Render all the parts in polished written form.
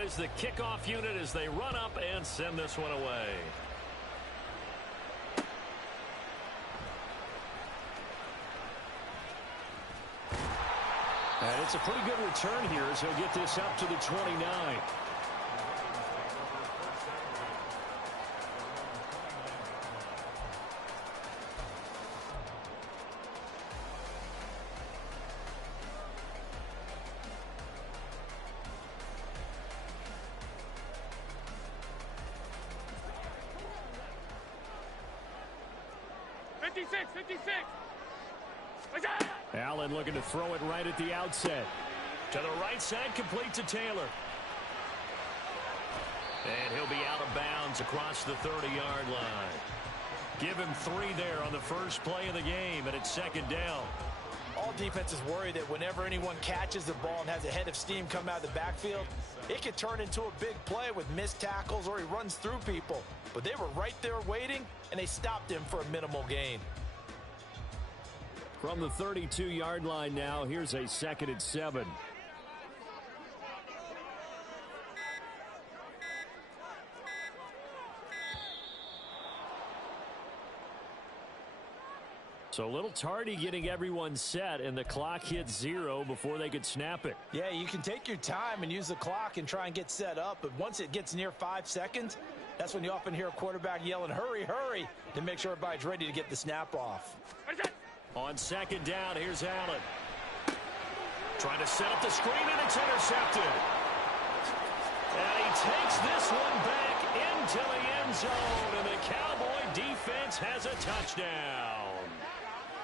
out is the kickoff unit as they run up and send this one away. And it's a pretty good return here as he'll get this up to the 29. Allen looking to throw it right at the outset. To the right side, complete to Taylor. And he'll be out of bounds across the 30-yard line. Give him 3 there on the first play of the game, and it's second down. All defenses worry that whenever anyone catches the ball and has a head of steam come out of the backfield, it could turn into a big play with missed tackles or he runs through people. But they were right there waiting, and they stopped him for a minimal gain. From the 32-yard line now, here's a 2nd and 7. So a little tardy getting everyone set, and the clock hits 0 before they could snap it. Yeah, you can take your time and use the clock and try and get set up, but once it gets near 5 seconds, that's when you often hear a quarterback yelling, hurry, hurry, to make sure everybody's ready to get the snap off. On second down, here's Allen. Trying to set up the screen, and it's intercepted. And he takes this one back into the end zone, and the Cowboy defense has a touchdown.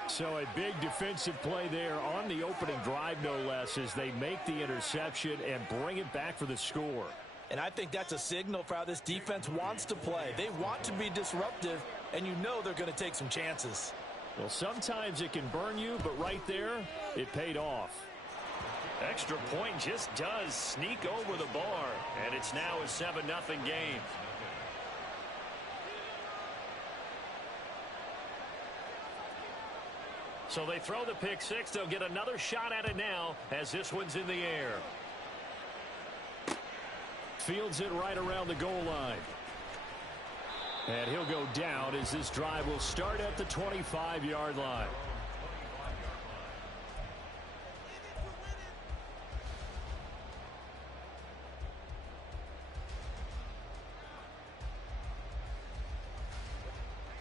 So a big defensive play there on the opening drive, no less, as they make the interception and bring it back for the score. And I think that's a signal for how this defense wants to play. They want to be disruptive, and you know they're going to take some chances. Well, sometimes it can burn you, but right there, it paid off. Extra point just does sneak over the bar, and it's now a 7-0 game. So they throw the pick six. They'll get another shot at it now as this one's in the air. Fields it right around the goal line. And he'll go down as this drive will start at the 25-yard line.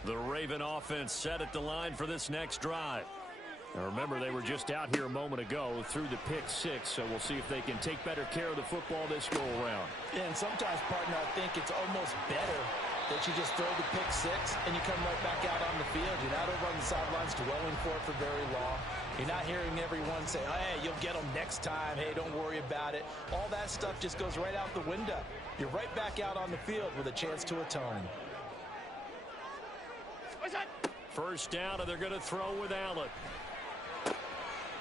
The Raven offense set at the line for this next drive. Now remember, they were just out here a moment ago through the pick six, so we'll see if they can take better care of the football this go-around. Yeah, and sometimes, partner, I think it's almost better that you just throw the pick six and you come right back out on the field. You're not over on the sidelines dwelling for it for very long. You're not hearing everyone say, hey, you'll get them next time. Hey, don't worry about it. All that stuff just goes right out the window. You're right back out on the field with a chance to atone. First down, and they're going to throw with Allen.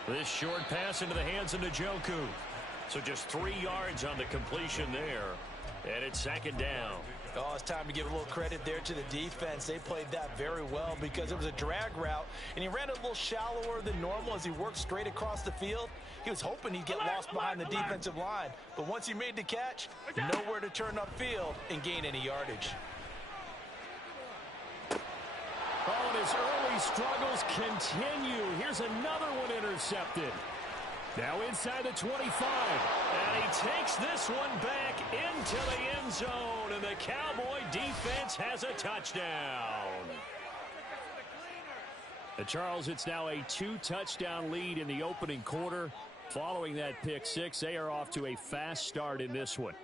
This short pass into the hands of Njoku. So just 3 yards on the completion there. And it's second down. Oh, it's time to give a little credit there to the defense. They played that very well because it was a drag route, and he ran a little shallower than normal as he worked straight across the field. He was hoping he'd get lost behind the defensive line. But once he made the catch, nowhere to turn upfield and gain any yardage. Oh, and his early struggles continue. Here's another one intercepted. Now inside the 25. And he takes this one back into the end zone. And the Cowboy defense has a touchdown. And Charles, it's now a 2-touchdown lead in the opening quarter. Following that pick six, they are off to a fast start in this one.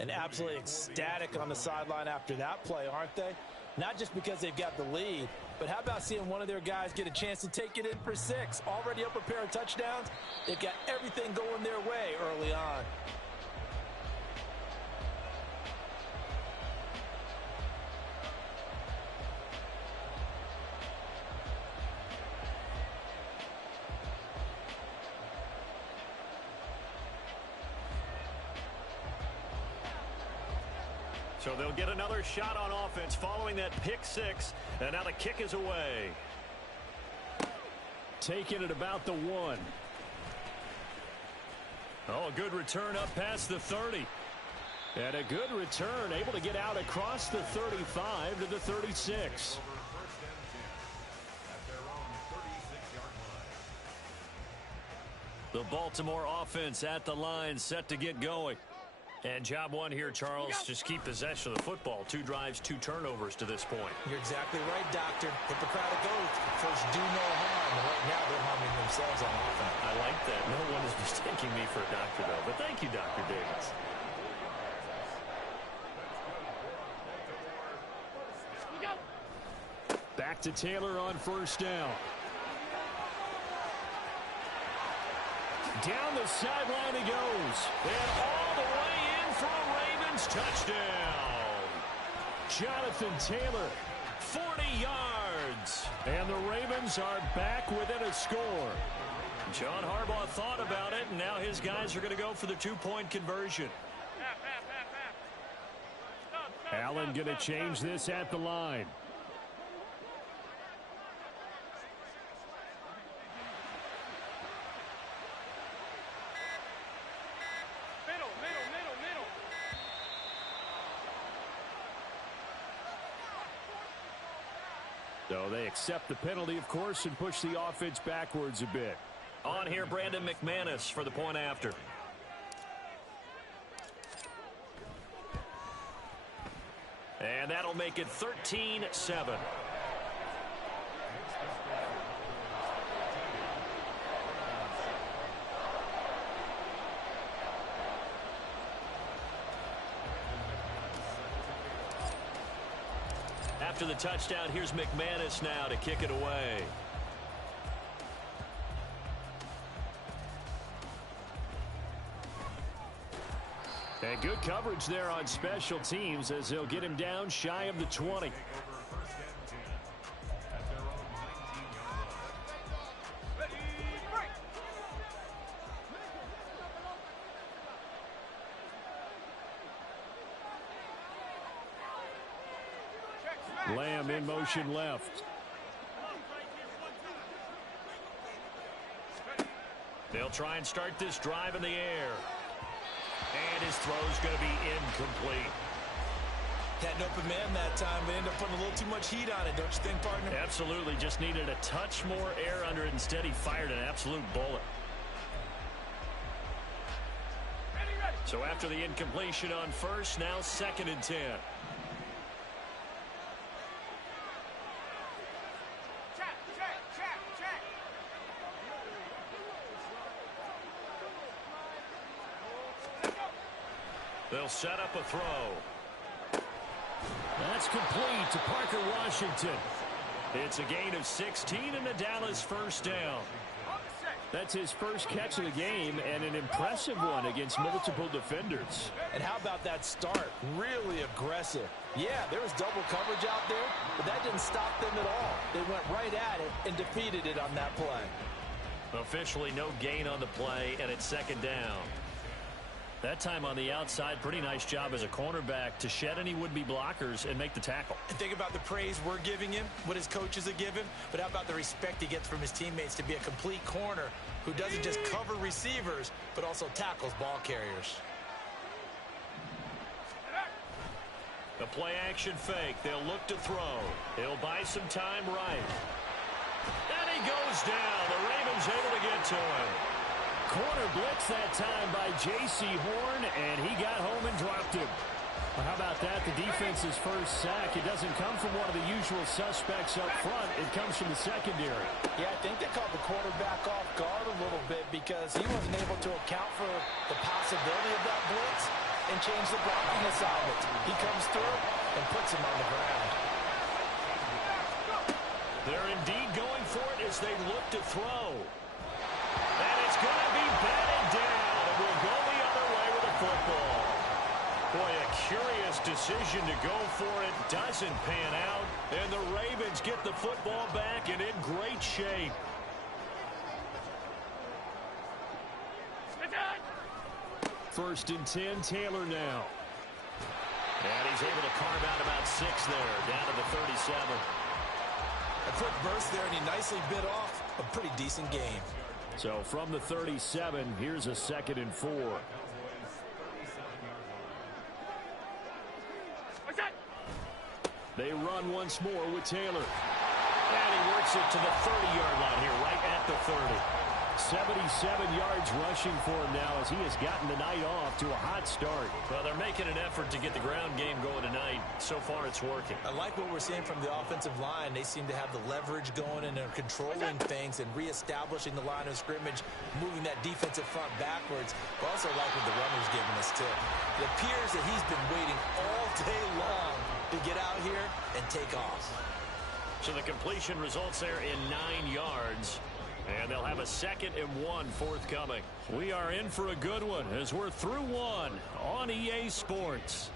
And absolutely ecstatic on the sideline after that play, aren't they? Not just because they've got the lead, but how about seeing one of their guys get a chance to take it in for 6? Already up a pair of touchdowns. They've got everything going their way early on. So they'll get another shot on offense following that pick six. And now the kick is away. Taking it about the 1. Oh, a good return up past the 30. And a good return, able to get out across the 35 to the 36. The Baltimore offense at the line, set to get going. And job one here, Charles, just keep possession of the football. 2 drives, 2 turnovers to this point. You're exactly right, Doctor. Hippocratic oath. First, do no harm. And right now, they're harming themselves on offense. I like that. No one is mistaking me for a doctor, though. But thank you, Dr. Davis. Back to Taylor on first down. Down the sideline he goes. And all the way in for a Ravens touchdown. Jonathan Taylor, 40 yards. And the Ravens are back within a score. John Harbaugh thought about it, and now his guys are going to go for the 2-point conversion. Allen going to change this at the line. So they accept the penalty, of course, and push the offense backwards a bit. On here, Brandon McManus for the point after. And that'll make it 13-7. After the touchdown, here's McManus now to kick it away. And good coverage there on special teams as they'll get him down shy of the 20. Lamb in motion left. They'll try and start this drive in the air. And his throw's going to be incomplete. Had an open man that time. They end up putting a little too much heat on it, don't you think, partner? Absolutely. Just needed a touch more air under it. Instead, he fired an absolute bullet. So after the incompletion on first, now 2nd and 10. They'll set up a throw. That's complete to Parker Washington. It's a gain of 16 and the Dallas first down. That's his first catch of the game and an impressive one against multiple defenders. And how about that start? Really aggressive. Yeah, there was double coverage out there, but that didn't stop them at all. They went right at it and defeated it on that play. Officially no gain on the play, and it's 2nd down. That time on the outside, pretty nice job as a cornerback to shed any would-be blockers and make the tackle. And think about the praise we're giving him, what his coaches are giving, but how about the respect he gets from his teammates to be a complete corner who doesn't just cover receivers, but also tackles ball carriers. The play-action fake. They'll look to throw. He'll buy some time right. And he goes down. The Ravens able to get to him. Corner blitz that time by J.C. Horn, and he got home and dropped him. Well, how about that? The defense's first sack. It doesn't come from one of the usual suspects up front. It comes from the secondary. Yeah, I think they caught the quarterback off guard a little bit because he wasn't able to account for the possibility of that blitz and change the blocking assignment. He comes through and puts him on the ground. They're indeed going for it as they look to throw. And it's going to be batted down. It will go the other way with the football. Boy, a curious decision to go for it. Doesn't pan out. And the Ravens get the football back and in great shape. First and 10, Taylor now. And he's able to carve out about 6 there, down to the 37. A quick burst there, and he nicely bit off a pretty decent game. So from the 37, here's a 2nd and 4. They run once more with Taylor. And he works it to the 30-yard line here, right at the 30. 77 yards rushing for him now as he has gotten the night off to a hot start. Well, they're making an effort to get the ground game going tonight. So far, it's working. I like what we're seeing from the offensive line. They seem to have the leverage going, and they're controlling things and reestablishing the line of scrimmage, moving that defensive front backwards. But also like what the runner's giving us, too. It appears that he's been waiting all day long to get out here and take off. So the completion results there in 9 yards. And they'll have a 2nd and 1 forthcoming. We are in for a good one as we're through one on EA Sports.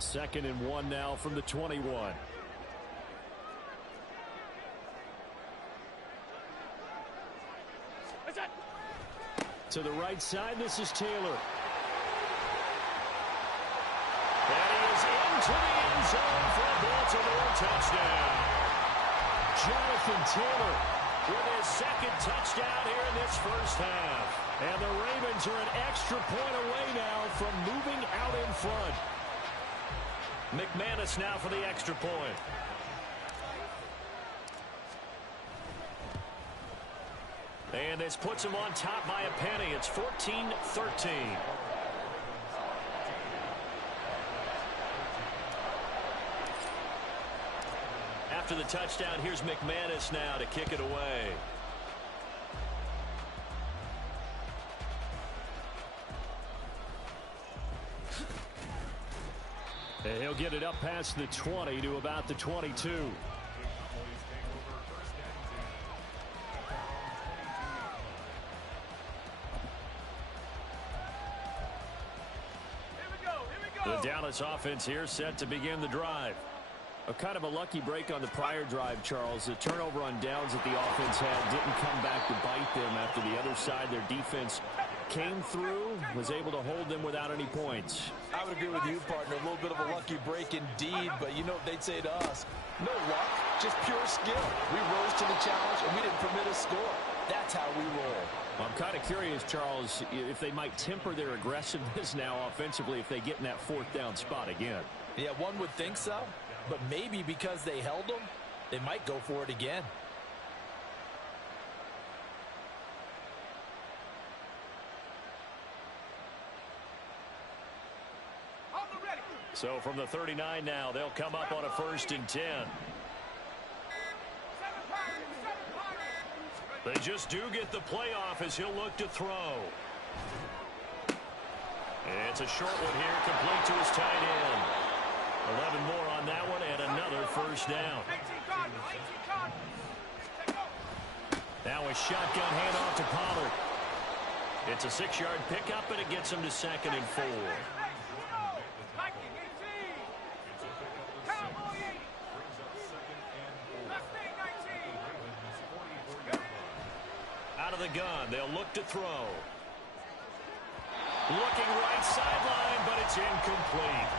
Second and 1 now from the 21. To the right side, this is Taylor. And he is into the end zone for a Baltimore touchdown. Jonathan Taylor with his 2nd touchdown here in this first half. And the Ravens are an extra point away now from moving out in front. McManus now for the extra point. And this puts him on top by a penny. It's 14-13. After the touchdown, here's McManus now to kick it away. And he'll get it up past the 20 to about the 22. The Dallas offense here set to begin the drive. A kind of a lucky break on the prior drive, Charles. The turnover on downs that the offense had didn't come back to bite them after the other side. Their defense came through, was able to hold them without any points. I would agree with you, partner. A little bit of a lucky break indeed, but you know what they'd say to us? No luck, just pure skill. We rose to the challenge, and we didn't permit a score. That's how we roll. I'm kind of curious, Charles, if they might temper their aggressiveness now offensively if they get in that 4th down spot again. Yeah, one would think so, but maybe because they held them, they might go for it again. So from the 39 now, they'll come up on a 1st and 10. They just do get the playoff as he'll look to throw. It's a short one here, complete to his tight end. 11 more on that one, and another 1st down. Now a shotgun handoff to Pollard. It's a 6-yard pickup, and it gets him to 2nd and 4. Out of the gun, they'll look to throw. Looking right sideline, but it's incomplete.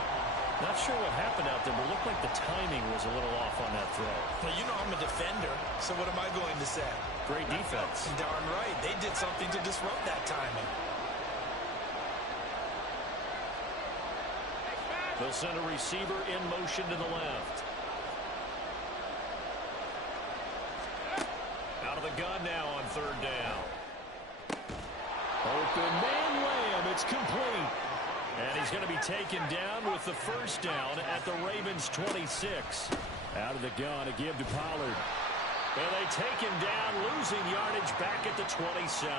Not sure what happened out there, but it looked like the timing was a little off on that throw. Well, you know I'm a defender, so what am I going to say? Great defense. Darn right. They did something to disrupt that timing. They'll send a receiver in motion to the left. Out of the gun now on 3rd down. Open man Lamb. It's complete. And he's going to be taken down with the 1st down at the Ravens 26. Out of the gun to give to Pollard. And they take him down, losing yardage back at the 27.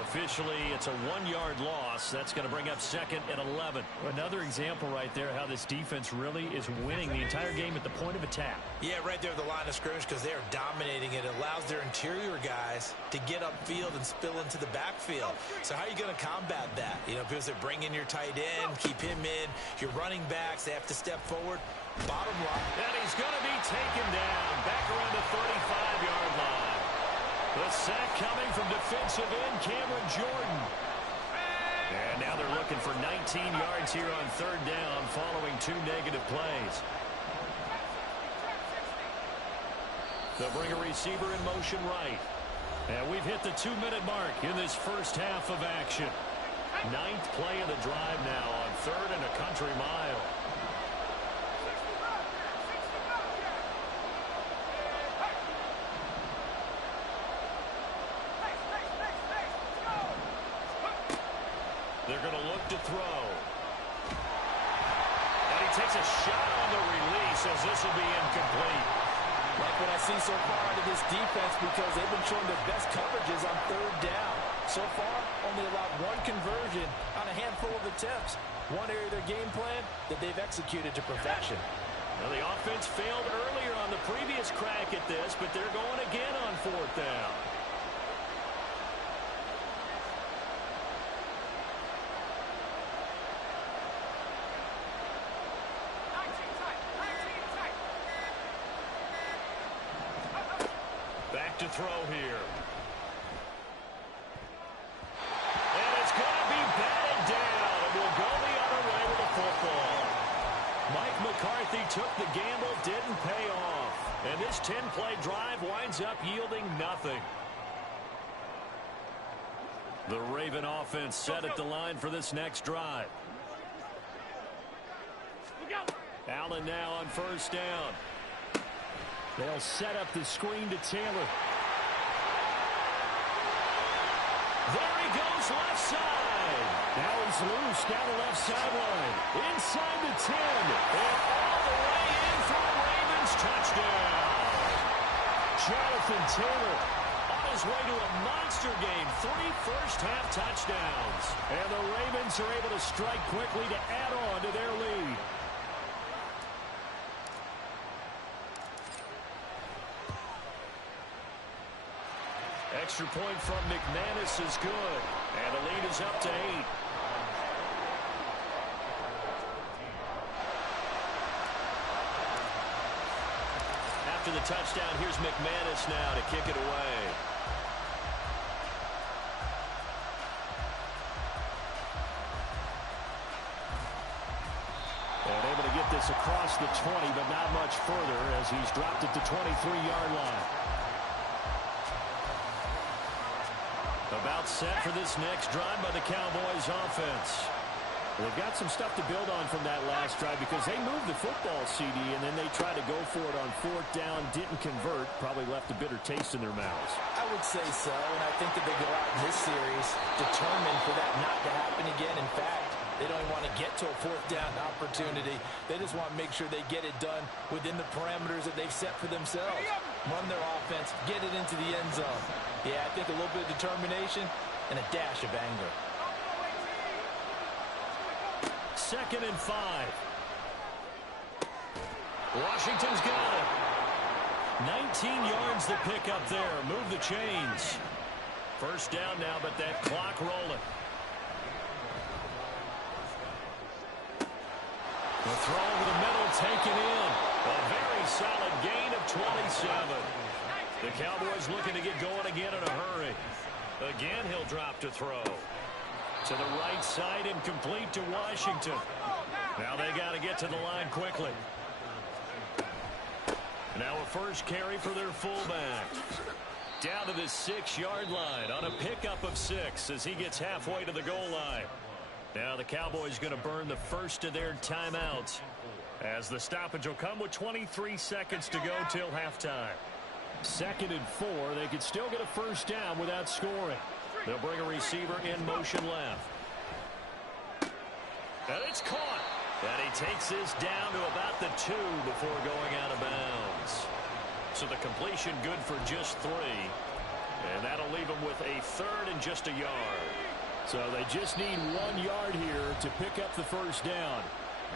Officially, it's a 1-yard loss. That's going to bring up 2nd and 11. Another example right there how this defense really is winning the entire game at the point of attack. Yeah, right there at the line of scrimmage because they are dominating it. It allows their interior guys to get upfield and spill into the backfield. So how are you going to combat that? You know, because they bring in your tight end, keep him in. Your running backs, they have to step forward. Bottom line. And he's going to be taken down back around the 35-yard line. The sack coming from defensive end Cameron Jordan. And now they're looking for 19 yards here on 3rd down following 2 negative plays. They'll bring a receiver in motion right. And we've hit the 2-minute mark in this first half of action. 9th play of the drive now on 3rd and a country mile. They're going to look to throw. And he takes a shot on the release as this will be incomplete. Like what I see so far out of this defense, because they've been showing their best coverages on 3rd down. So far, only allowed 1 conversion on a handful of attempts. One area of their game plan that they've executed to perfection. Now the offense failed earlier on the previous crack at this, but they're going again on 4th down. Back to throw here. And it's going to be batted down. And we'll go the other way with the football. Mike McCarthy took the gamble, didn't pay off. And this 10-play drive winds up yielding nothing. The Raven offense set at the line for this next drive. Allen now on 1st down. They'll set up the screen to Taylor. There he goes left side. Now he's loose down the left sideline. Inside the 10. And all the way in for a Ravens touchdown. Jonathan Taylor on his way to a monster game. 3 first-half touchdowns. And the Ravens are able to strike quickly to add on to their lead. Extra point from McManus is good. And the lead is up to 8. After the touchdown, here's McManus now to kick it away. And able to get this across the 20, but not much further as he's dropped it to 23-yard line. About set for this next drive by the Cowboys offense. They've got some stuff to build on from that last drive because they moved the football, CD, and then they tried to go for it on 4th down, didn't convert, probably left a bitter taste in their mouths. I would say so, and I think that they go out in this series determined for that not to happen again. In fact, they don't even want to get to a 4th down opportunity. They just want to make sure they get it done within the parameters that they've set for themselves. Run their offense, get it into the end zone. Yeah, I think a little bit of determination and a dash of anger. 2nd and 5. Washington's got it. 19 yards to pick up there. Move the chains. 1st down now, but that clock rolling. The throw over the middle taken in. A very solid gain of 27. The Cowboys looking to get going again in a hurry. Again, he'll drop to throw. To the right side and complete to Washington. Now they got to get to the line quickly. Now a first carry for their fullback. Down to the 6-yard line on a pickup of 6 as he gets halfway to the goal line. Now the Cowboys going to burn the first of their timeouts as the stoppage will come with 23 seconds to go till halftime. 2nd and 4. They could still get a first down without scoring. They'll bring a receiver in motion left. And it's caught. And he takes this down to about the 2 before going out of bounds. So the completion good for just 3. And that'll leave him with a 3rd and just a yard. So they just need 1 yard here to pick up the first down.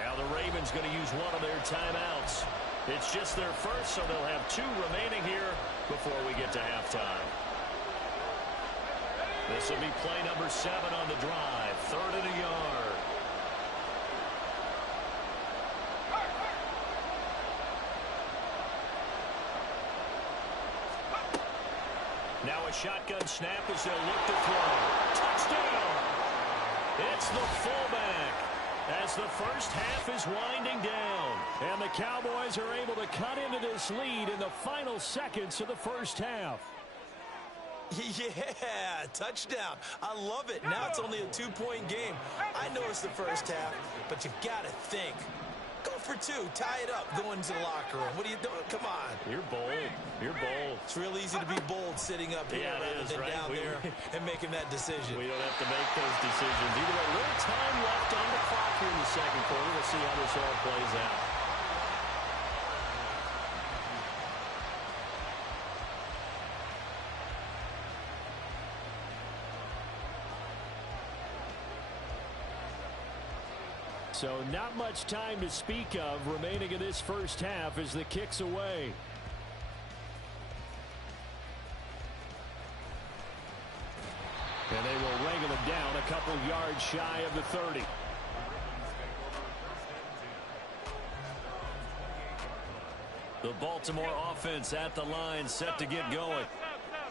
Now the Ravens going to use one of their timeouts. It's just their first, so they'll have 2 remaining here before we get to halftime. This will be play number 7 on the drive. 3rd and a yard. Now a shotgun snap as they'll look to throw. Touchdown! It's the fullback. as the first half is winding down. And the Cowboys are able to cut into this lead in the final seconds of the first half. Yeah, touchdown. I love it. Now it's only a 2-point game. I know it's the first half, but you got to think. Go for 2. Tie it up. Go into the locker room. What are you doing? Come on. You're bold. You're bold. It's real easy to be bold sitting up here rather than right? down there and making that decision. We don't have to make those decisions. Either way, a little time left on the clock here in the second quarter. We'll see how this all plays out. So not much time to speak of remaining in this first half as the kick's away. And they will wrangle him down a couple yards shy of the 30. The Baltimore offense at the line, set to get going.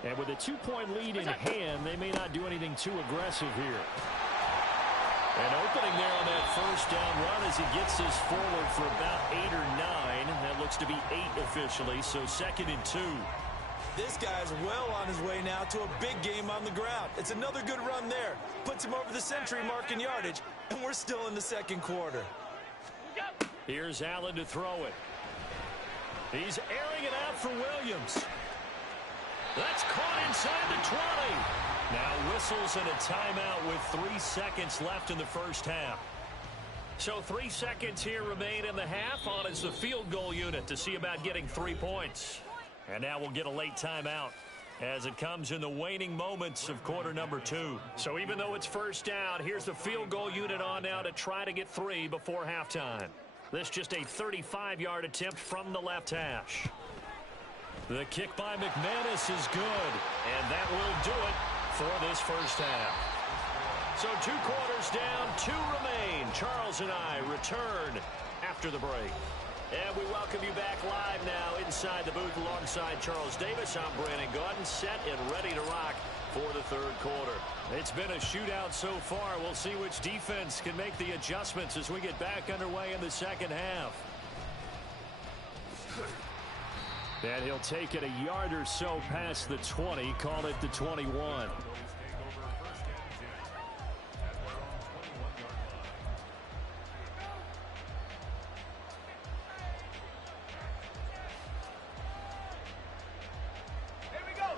And with a 2-point lead in hand, they may not do anything too aggressive here. An opening there on that first down run as he gets this forward for about 8 or 9. That looks to be 8 officially, so 2nd and 2. This guy's well on his way now to a big game on the ground. It's another good run there. Puts him over the century mark in yardage, and we're still in the second quarter. Here's Allen to throw it. He's airing it out for Williams. That's caught inside the 20. Now whistles and a timeout with 3 seconds left in the first half. So 3 seconds here remain in the half on as the field goal unit to see about getting 3 points. And now we'll get a late timeout as it comes in the waning moments of quarter number 2. So even though it's first down, here's the field goal unit on now to try to get 3 before halftime. This just a 35-yard attempt from the left hash. The kick by McManus is good, and that will do it for this first half. So 2 quarters down, 2 remain. Charles and I return after the break. And we welcome you back live now inside the booth alongside Charles Davis. I'm Brandon Gaudin, set and ready to rock for the third quarter. It's been a shootout so far. We'll see which defense can make the adjustments as we get back underway in the second half. And he'll take it a yard or so past the 20, call it the 21.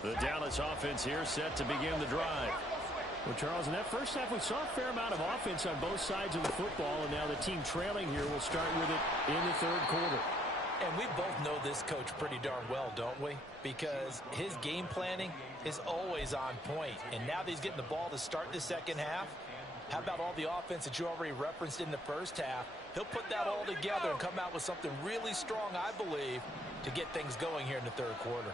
The Dallas offense here set to begin the drive. Well, Charles, in that first half, we saw a fair amount of offense on both sides of the football, and now the team trailing here will start with it in the third quarter. And we both know this coach pretty darn well, don't we? Because his game planning is always on point. And now that he's getting the ball to start the second half, how about all the offense that you already referenced in the first half? He'll put that all together and come out with something really strong, I believe, to get things going here in the third quarter.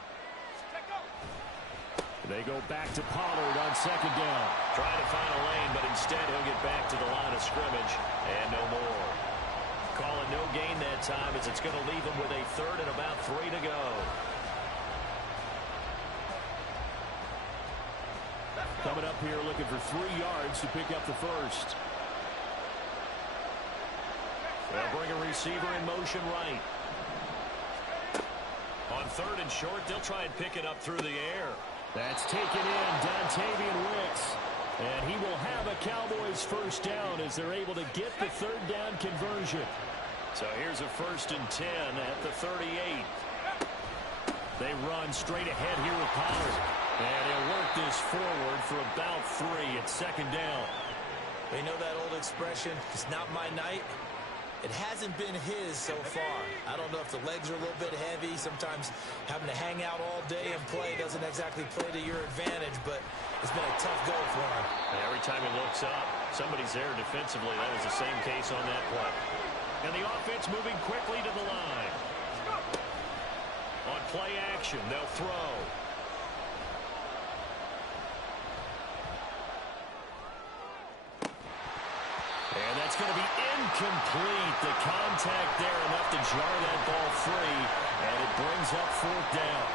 They go back to Pollard on second down. Trying to find a lane, but instead he'll get back to the line of scrimmage and no more. Call it no gain that time as it's going to leave him with a third and about 3 to go. Coming up here looking for 3 yards to pick up the first. They'll bring a receiver in motion right. On third and short, they'll try and pick it up through the air. That's taken in, Dontavian Wicks. And he will have a Cowboys first down as they're able to get the third down conversion. So here's a 1st and 10 at the 38. They run straight ahead here with Pollard. And he'll work this forward for about 3 at second down. They know that old expression, it's not my night. It hasn't been his so far. I don't know if the legs are a little bit heavy. Sometimes having to hang out all day and play doesn't exactly play to your advantage, but it's been a tough go for him. And every time he looks up, somebody's there defensively. That was the same case on that play. And the offense moving quickly to the line. On play action, they'll throw. And that's going to be incomplete. The contact there enough to jar that ball free, and it brings up 4th down.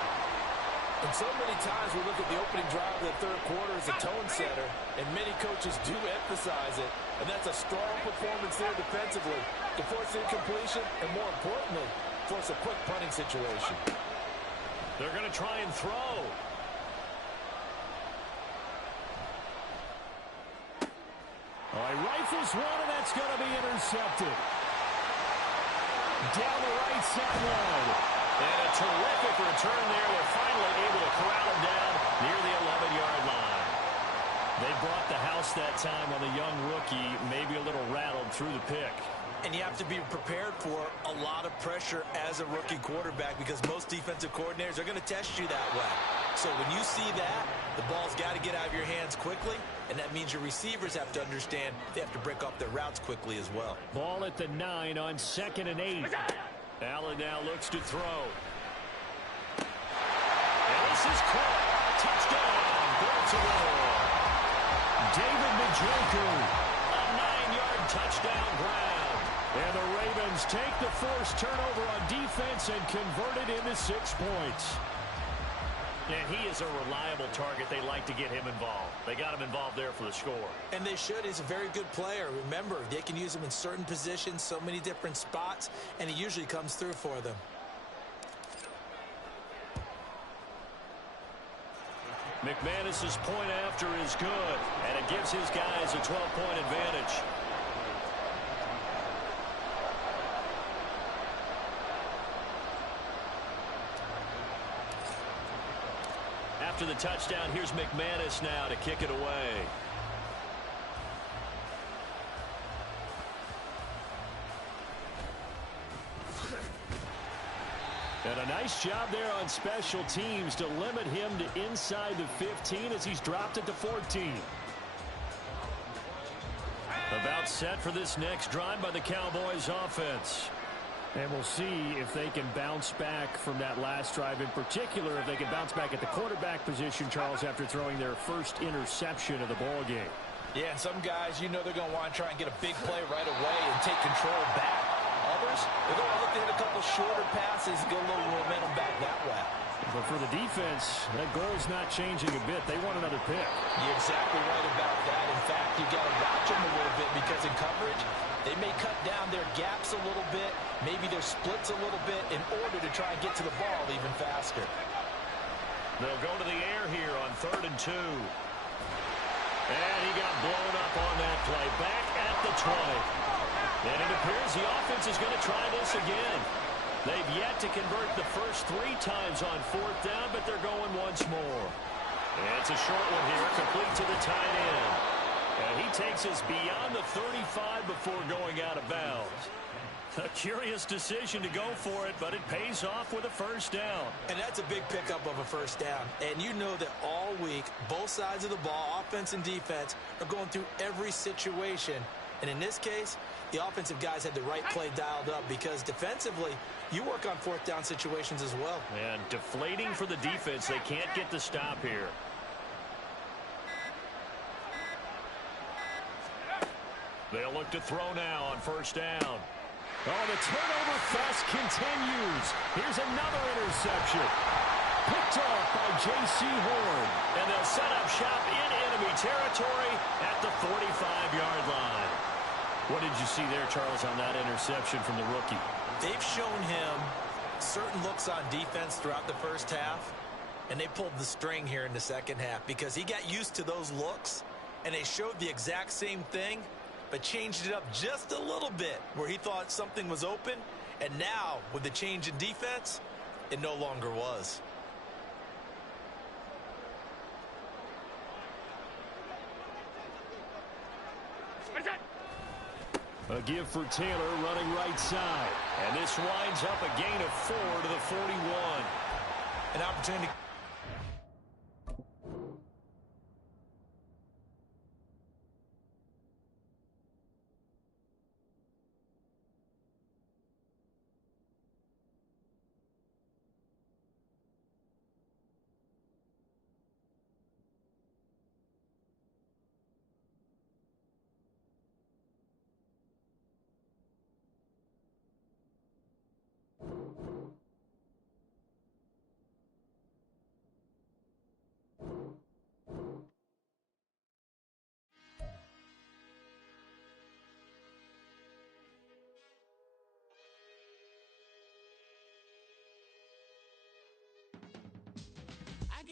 And so many times we look at the opening drive of the third quarter as a tone setter, and many coaches do emphasize it. And that's a strong performance there defensively to force incompletion and, more importantly, force a quick punting situation. They're going to try and throw. Oh, he rifles one, and that's going to be intercepted. Down the right sideline. And a terrific return there. They're finally able to corral him down near the 11-yard line. They brought the house that time on the young rookie, maybe a little rattled through the pick. And you have to be prepared for a lot of pressure as a rookie quarterback because most defensive coordinators are going to test you that way. So when you see that, the ball's got to get out of your hands quickly, and that means your receivers have to understand they have to break off their routes quickly as well. Ball at the 9 on 2nd and 8. Allen now looks to throw. And this is caught. Touchdown, Baltimore. David Njoku, a 9-yard touchdown grab. And the Ravens take the forced turnover on defense and convert it into 6 points. And he is a reliable target. They like to get him involved. They got him involved there for the score. And they should. He's a very good player. Remember, they can use him in certain positions, so many different spots, and he usually comes through for them. McManus's point after is good, and it gives his guys a 12-point advantage. After the touchdown, here's McManus now to kick it away. And a nice job there on special teams to limit him to inside the 15 as he's dropped it to 14. About set for this next drive by the Cowboys offense. And we'll see if they can bounce back from that last drive, in particular if they can bounce back at the quarterback position, Charles, after throwing their first interception of the ball game. Yeah, some guys, you know they're going to want to try and get a big play right away and take control back. Others, they're going to look to hit a couple shorter passes and get a little momentum back that way. But for the defense, that goal's not changing a bit. They want another pick. You're exactly right about that. In fact, you got to watch them a little bit because in coverage, they may cut down their gaps a little bit, maybe their splits a little bit in order to try and get to the ball even faster. They'll go to the air here on 3rd and 2. And he got blown up on that play. Back at the 20. And it appears the offense is going to try this again. They've yet to convert the first 3 times on 4th down, but they're going once more. And it's a short one here, complete to the tight end. And he takes us beyond the 35 before going out of bounds. A curious decision to go for it, but it pays off with a first down. And that's a big pickup of a first down. And you know that all week, both sides of the ball, offense and defense, are going through every situation. And in this case, the offensive guys had the right play dialed up because defensively, you work on 4th down situations as well. And deflating for the defense. They can't get the stop here. They'll look to throw now on first down. Oh, the turnover fest continues. Here's another interception. Picked off by J.C. Horn. And they'll set up shop in enemy territory at the 45-yard line. What did you see there, Charles, on that interception from the rookie? They've shown him certain looks on defense throughout the first half, and they pulled the string here in the second half because he got used to those looks, and they showed the exact same thing, but changed it up just a little bit where he thought something was open, and now, with the change in defense, it no longer was. A give for Taylor running right side. And this winds up a gain of 4 to the 41. An opportunity.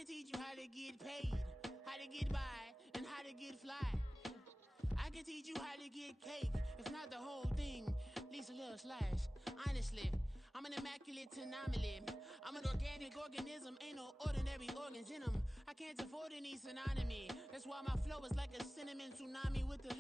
teach you how to get paid, how to get by, and how to get fly. I can teach you how to get cake, if not the whole thing, at least a little slice. Honestly, I'm an immaculate anomaly. I'm an organic organism, ain't no ordinary organs in them. I can't afford any synonymy. That's why my flow is like a cinnamon tsunami with the